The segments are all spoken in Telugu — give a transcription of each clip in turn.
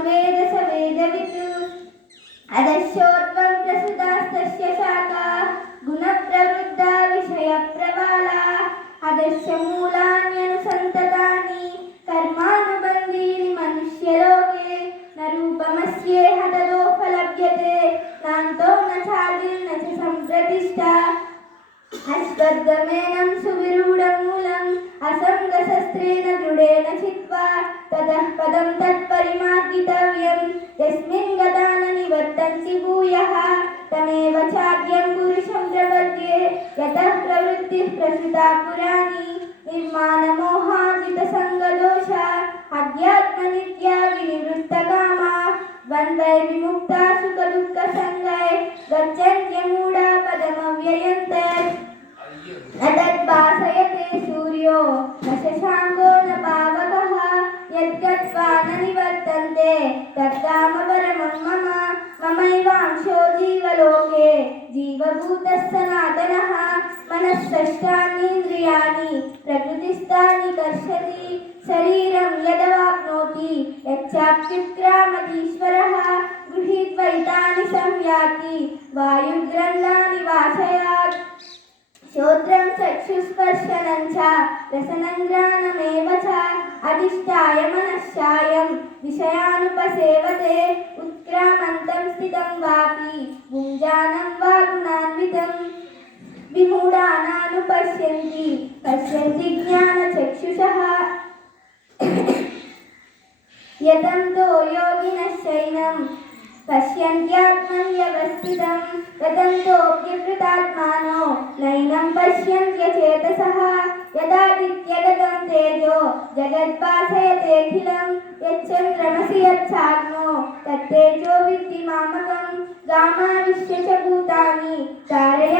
సంవేద సవేదవిత్ అదశోర్వం ప్రసుదాస్తస్య శాఖ గుణ ప్రవృద్ధ విషయ ప్రవాళ అదశ్య మూలాన్యనుసంతతాని కర్మానుబంధీని మనుష్యలోకే నరూపమస్యేహ తదోపలభ్యతే నాంతో నాదిర్న చ సంప్రతిష్ట. అశ్వద్ధమేనం సువిరూఢమూలం అసంగశస్త్రేణ దృఢేణ చిత్వా. తతః పదం తత్పరిమా యతః ప్రవృత్తి ప్రసిద్ధా పురాణి నిర్మాణ మోహాజిత సంగదోష అధ్యాత్మ నిత్య వినివృత్త కామ ద్వంద్వై విముక్త సుఖ దుఃఖ సంగై గచ్చన్ షష్టానీంద్రియాణి ప్రకృతిస్థాని కర్షతి శరీరం యదవాప్నోతి. యక్షాప్తిక్రామతీశ్వరః గృహీత్వైతాని సంయాతి. వాయుగ్రంథాని వాసయాత్. శ్రోత్రం చక్షుస్పర్శనం చ. రసనంగ్రానమేవ చ. అధిష్టాయ మనశ్చాయం విషయానుపసేవతే. ఉత్క్రామంతం స్థితం వాపి. గుంజానం వాగుణాన్వితం विमूढानानुपश्यन्ति पश्यन्ति ज्ञानचक्षुषः। यतन्तो योगिनश्चैनं, पश्यन्त्यात्मन्यवस्थितं। यतन्तोऽप्यकृतात्मानो नैनं पश्यन्त्यचेतसः। यदादित्यगतं तेजो जगद्भासयतेऽखिलं यच्चन्द्रमसि यच्छाग्नो, तत्तेजो विद्धि मामकं। गामाविश्य च भूतानि धारयाम्याहमोजसा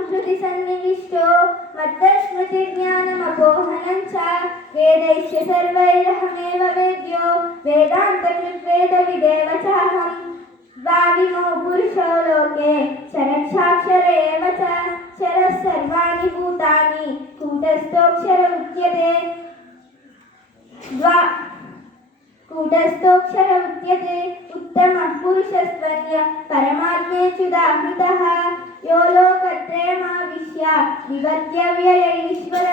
సంస్మృతి సన్నివిష్టో మద్దస్మృతి జ్ఞానమపోహనం చ వేదైశ్య సర్వైరహమేవ వేద్యో వేదాంత కృద్వేద విదేవ చాహం ద్వావిమో పురుషో లోకే శరక్షాక్షర ఏవ చ శరః సర్వాణి భూతాని కూటస్థోక్షర ఉచ్యతే ద్వా కూటస్థోక్షర ఉచ్యతే ఉత్తమః పురుషస్త్వర్య పరమాజ్ఞేచ్యుదాహృతः विवत्यव्यय ईश्वर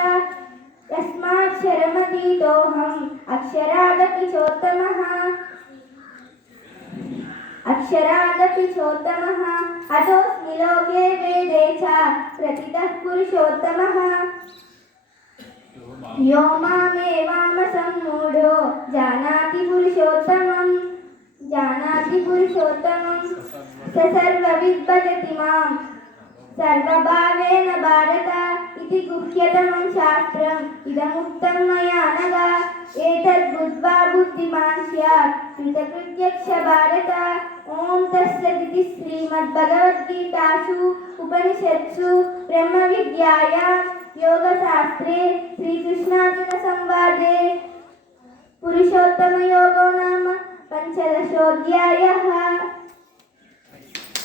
तस्माक्षरमतीतोऽहम् अक्षरादपि चोत्तमः अक्षरादपि चोत्तमः अतोऽस्मि लोके वेदे च प्रतितः पुरुषोत्तमः यो मामेवामसम्मूढो जानाति पुरुषोत्तमं जानाति पुरुषोत्तमं स सर्वविद् సర్వభావేన భారత ఇది గుహ్యతమం శాస్త్రం. ఇదముక్తం మయా అనగా ఏతద్బుద్ధ్వా బుద్ధిమాన్ స్యాత్. కృతప్రత్యక్ష భారత. ఓం తస్సదితి శ్రీమద్భగవద్గీతాసు ఉపనిషత్సు బ్రహ్మ విద్యాయా యోగశాస్త్రే శ్రీకృష్ణార్జున సంవాదే పురుషోత్తమ యోగో నామ పంచదశోధ్యాయ.